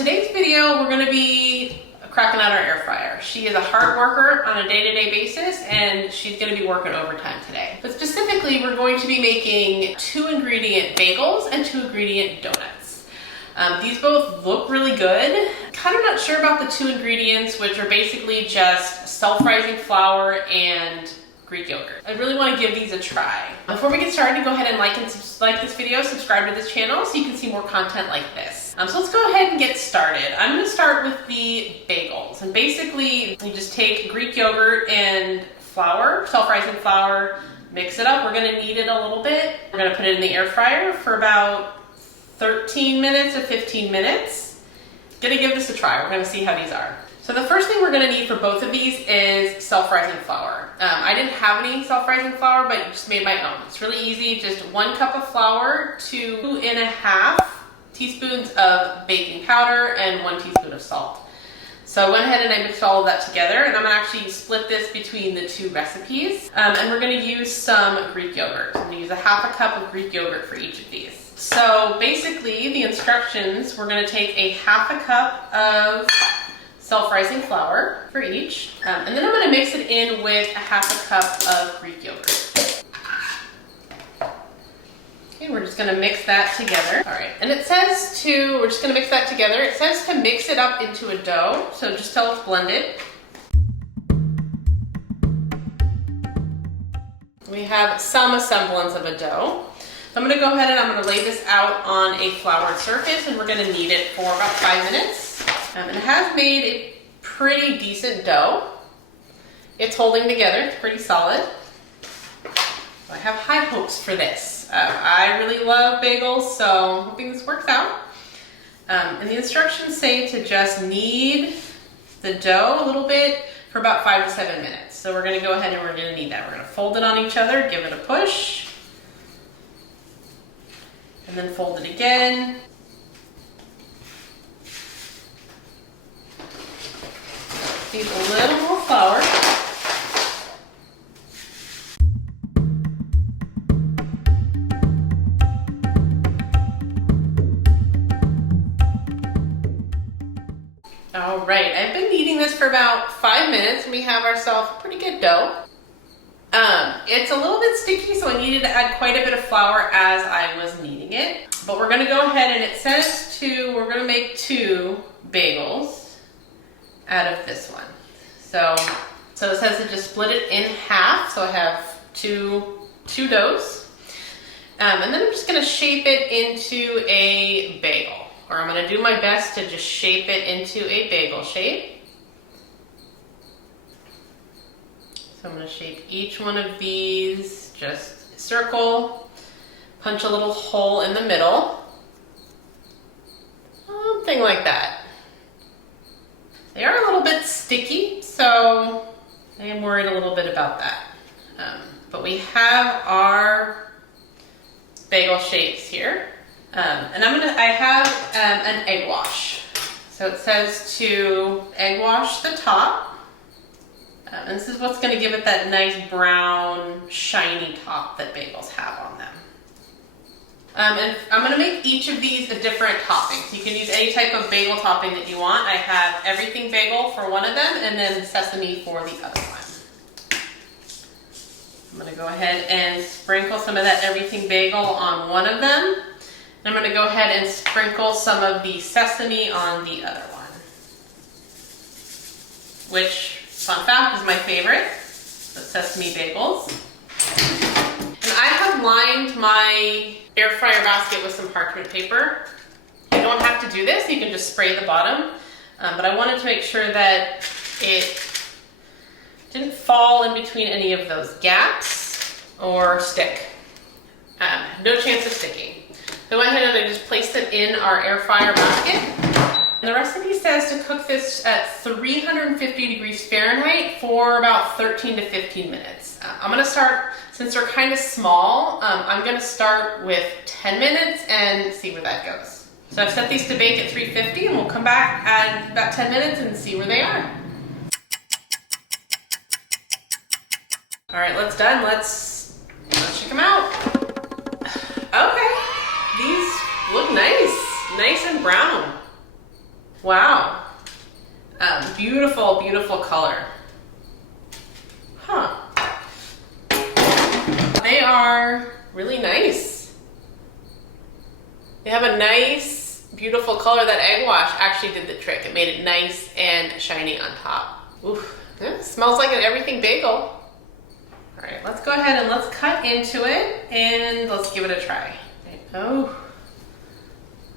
today's video, we're going to be cracking out our air fryer. She is a hard worker on a day-to-day basis, and she's going to be working overtime today. But specifically, we're going to be making 2-ingredient bagels and 2-ingredient donuts. These both look really good. Kind of not sure about the 2 ingredients, which are basically just self-rising flour and Greek yogurt. I really want to give these a try. Before we get started, go ahead and like this video, subscribe to this channel so you can see more content like this. So let's go ahead and get started. I'm going to start with the bagels. And basically, you just take Greek yogurt and flour, self-rising flour, mix it up. We're going to knead it a little bit. We're going to put it in the air fryer for about 13 minutes to 15 minutes. Gonna give this a try. We're gonna see how these are. So the first thing we're gonna need for both of these is self-rising flour. I didn't have any self-rising flour, but just made my own. It's really easy. Just 1 cup of flour, 2.5 teaspoons of baking powder, and 1 teaspoon of salt. So I went ahead and I mixed all of that together, and I'm gonna actually split this between the 2 recipes. And we're gonna use some Greek yogurt. I'm gonna use 1/2 cup of Greek yogurt for each of these. So basically, the instructions, we're going to take 1/2 cup of self-rising flour for each, and then I'm going to mix it in with 1/2 cup of Greek yogurt. Okay, we're just going to mix that together. All right, and it says we're just going to mix that together. It says to mix it up into a dough, so just till it's blended. We have some semblance of a dough. So I'm going to go ahead and I'm going to lay this out on a floured surface, and we're going to knead it for about 5 minutes. And it has made a pretty decent dough. It's holding together. It's pretty solid. I have high hopes for this. I really love bagels, so I'm hoping this works out. And the instructions say to just knead the dough a little bit for about 5 to 7 minutes. So we're going to go ahead and we're going to knead that. We're going to fold it on each other, give it a push. And then fold it again. Need a little more flour. All right, I've been kneading this for about 5 minutes, and we have ourselves a pretty good dough. It's a little bit sticky, so I needed to add quite a bit of flour as I was kneading it. But we're gonna go ahead, and it says we're gonna make 2 bagels out of this one. So it says to just split it in half. So I have two doughs. And then I'm just gonna shape it into a bagel, or I'm gonna do my best to just shape it into a bagel shape. So I'm going to shape each one of these, just circle, punch a little hole in the middle, something like that. They are a little bit sticky, so I am worried a little bit about that. But we have our bagel shapes here, and I have an egg wash. So it says to egg wash the top. And this is what's going to give it that nice brown, shiny top that bagels have on them. And I'm going to make each of these a different topping. So you can use any type of bagel topping that you want. I have everything bagel for one of them, and then sesame for the other one. I'm going to go ahead and sprinkle some of that everything bagel on one of them. And I'm going to go ahead and sprinkle some of the sesame on the other one. Which, fun fact, is my favorite, the sesame bagels. And I have lined my air fryer basket with some parchment paper. You don't have to do this, you can just spray the bottom. But I wanted to make sure that it didn't fall in between any of those gaps or stick. No chance of sticking. So I went ahead and I just placed it in our air fryer basket. And the recipe says to cook this at 350 degrees Fahrenheit for about 13 to 15 minutes. I'm gonna start, since they're kind of small, I'm gonna start with 10 minutes and see where that goes. So I've set these to bake at 350, and we'll come back at about 10 minutes and see where they are. All right, let's check them out. Okay, these look nice and brown. Wow. Beautiful, beautiful color. Huh. They are really nice. They have a nice, beautiful color. That egg wash actually did the trick. It made it nice and shiny on top. Oof. Yeah, it smells like an everything bagel. All right, let's go ahead and let's cut into it and let's give it a try. Oh,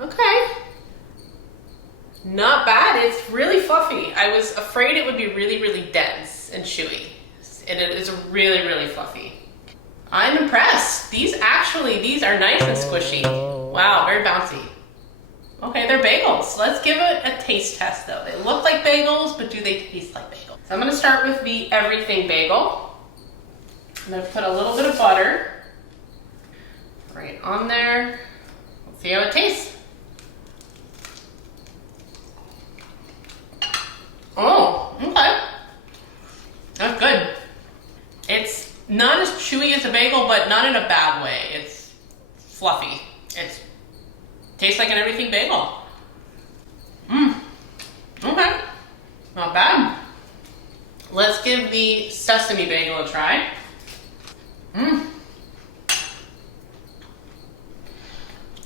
okay. Not bad. It's really fluffy. I was afraid it would be really, really dense and chewy. And it is really, really fluffy. I'm impressed. These are nice and squishy. Wow, very bouncy. Okay, they're bagels. Let's give it a taste test though. They look like bagels, but do they taste like bagels? So I'm gonna start with the everything bagel. I'm gonna put a little bit of butter right on there. Let's see how it tastes. Oh, okay. That's good. It's not as chewy as a bagel, but not in a bad way. It's fluffy. It tastes like an everything bagel. Okay. Not bad. Let's give the sesame bagel a try.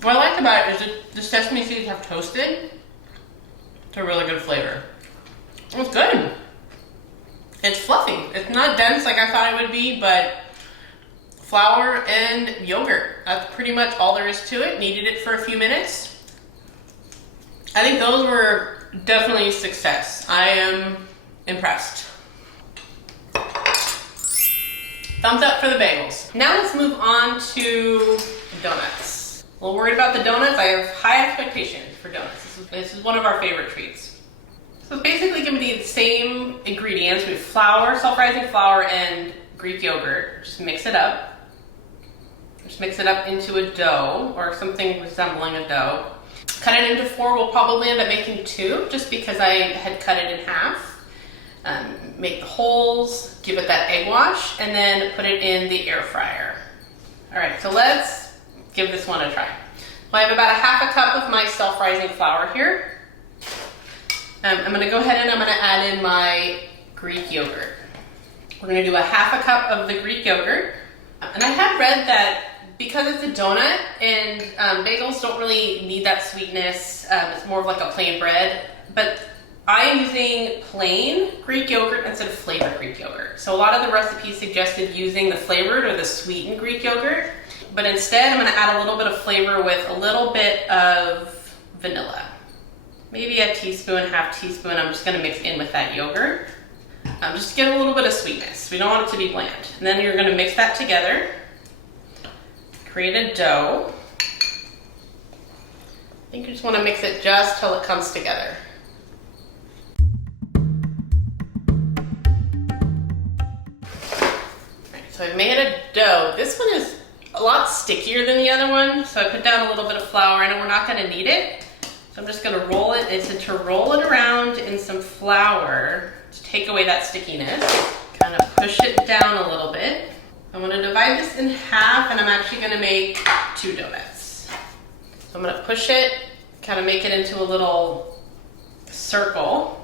What I like about it is the sesame seeds have toasted. It's a really good flavor. It's good. It's fluffy. It's not dense like I thought it would be, but flour and yogurt. That's pretty much all there is to it. Kneaded it for a few minutes. I think those were definitely a success. I am impressed. Thumbs up for the bagels. Now let's move on to donuts. A little worried about the donuts. I have high expectations for donuts. This is one of our favorite treats. So it's basically going to be the same ingredients. We have flour, self-rising flour, and Greek yogurt. Just mix it up. Just mix it up into a dough or something resembling a dough. Cut it into 4. We'll probably end up making 2 just because I had cut it in half. Make the holes, give it that egg wash, and then put it in the air fryer. All right, so let's give this one a try. Well, I have about a half a cup of my self-rising flour here. I'm gonna go ahead and I'm gonna add in my Greek yogurt. We're gonna do a half a cup of the Greek yogurt. And I have read that because it's a donut and bagels don't really need that sweetness, it's more of like a plain bread, but I am using plain Greek yogurt instead of flavored Greek yogurt. So a lot of the recipes suggested using the flavored or the sweetened Greek yogurt, but instead I'm gonna add a little bit of flavor with a little bit of vanilla. Maybe a teaspoon, half teaspoon, I'm just gonna mix in with that yogurt. Just to get a little bit of sweetness. We don't want it to be bland. And then you're gonna mix that together. Create a dough. I think you just wanna mix it just till it comes together. Alright, so I made a dough. This one is a lot stickier than the other one, so I put down a little bit of flour. I know we're not gonna need it. So I'm just gonna roll it. It's to roll it around in some flour to take away that stickiness. Kind of push it down a little bit. I'm gonna divide this in half and I'm actually gonna make 2 donuts. So I'm gonna push it, kind of make it into a little circle.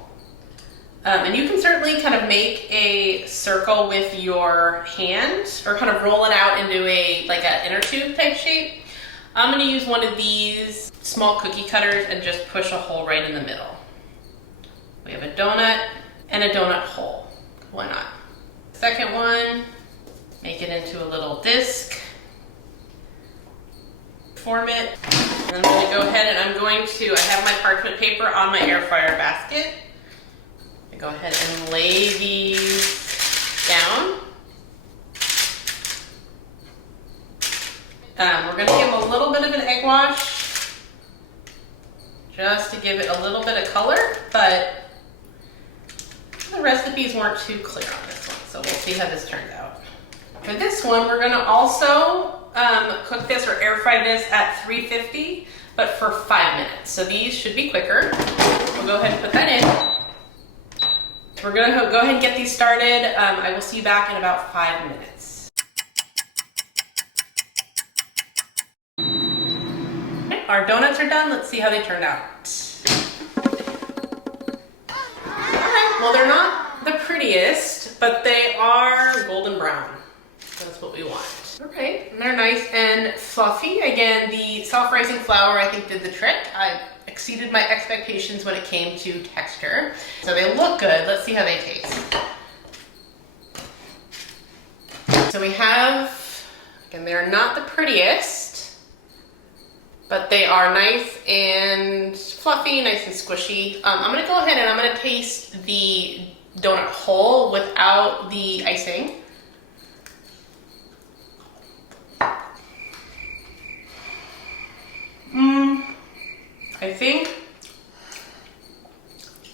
And you can certainly kind of make a circle with your hand or kind of roll it out into like an inner tube type shape. I'm gonna use one of these small cookie cutters and just push a hole right in the middle. We have a donut and a donut hole. Why not? Second one, make it into a little disc. Form it. And I'm gonna go ahead and I have my parchment paper on my air fryer basket. I go ahead and lay these down. We're going to give them a little bit of an egg wash just to give it a little bit of color, but the recipes weren't too clear on this one, so we'll see how this turns out. For this one, we're going to also cook this or air fry this at 350, but for 5 minutes. So these should be quicker. We'll go ahead and put that in. We're going to go ahead and get these started. I will see you back in about 5 minutes. Our donuts are done. Let's see how they turned out. Well, they're not the prettiest, but they are golden brown. That's what we want. Okay, and they're nice and fluffy. Again, the self-rising flour I think did the trick. I exceeded my expectations when it came to texture. So they look good. Let's see how they taste. So we have, again, they're not the prettiest, but they are nice and fluffy, nice and squishy. I'm gonna go ahead and I'm gonna taste the donut whole without the icing. I think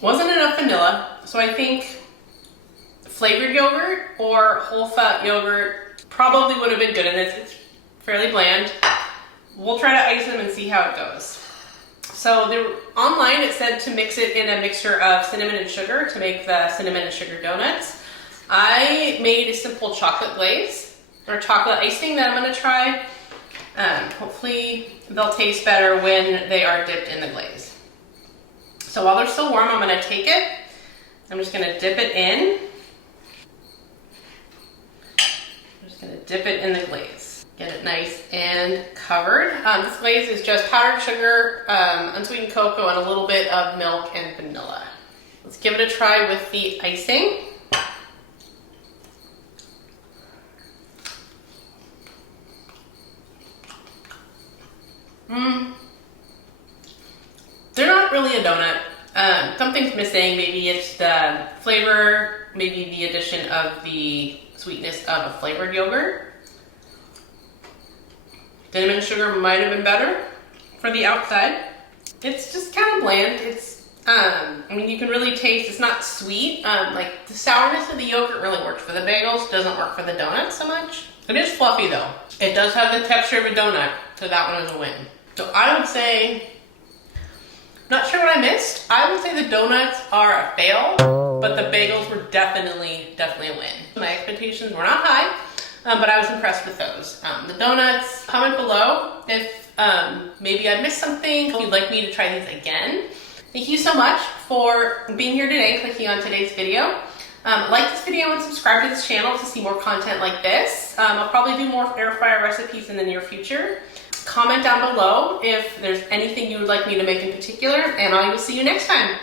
wasn't enough vanilla, so I think flavored yogurt or whole fat yogurt probably would have been good, and it's fairly bland. We'll try to ice them and see how it goes. So online it said to mix it in a mixture of cinnamon and sugar to make the cinnamon and sugar donuts. I made a simple chocolate glaze or chocolate icing that I'm gonna try. Hopefully they'll taste better when they are dipped in the glaze. So while they're still warm, I'm gonna take it. I'm just gonna dip it in. I'm just gonna dip it in the glaze. Get it nice and covered. This glaze is just powdered sugar, unsweetened cocoa, and a little bit of milk and vanilla. Let's give it a try with the icing. They're not really a donut. Something's missing. Maybe it's the flavor, maybe the addition of the sweetness of a flavored yogurt. Cinnamon sugar might have been better for the outside. It's just kind of bland. It's, I mean, you can really taste, it's not sweet. Like the sourness of the yogurt really works for the bagels, doesn't work for the donuts so much. It is fluffy though. It does have the texture of a donut, so that one is a win. So I would say, not sure what I missed. I would say the donuts are a fail, but the bagels were definitely a win. My expectations were not high, but I was impressed with those. The donuts, comment below if maybe I missed something, if you'd like me to try these again. Thank you so much for being here today, clicking on today's video. Like this video and subscribe to this channel to see more content like this. I'll probably do more air fryer recipes in the near future. Comment down below if there's anything you would like me to make in particular, and I will see you next time.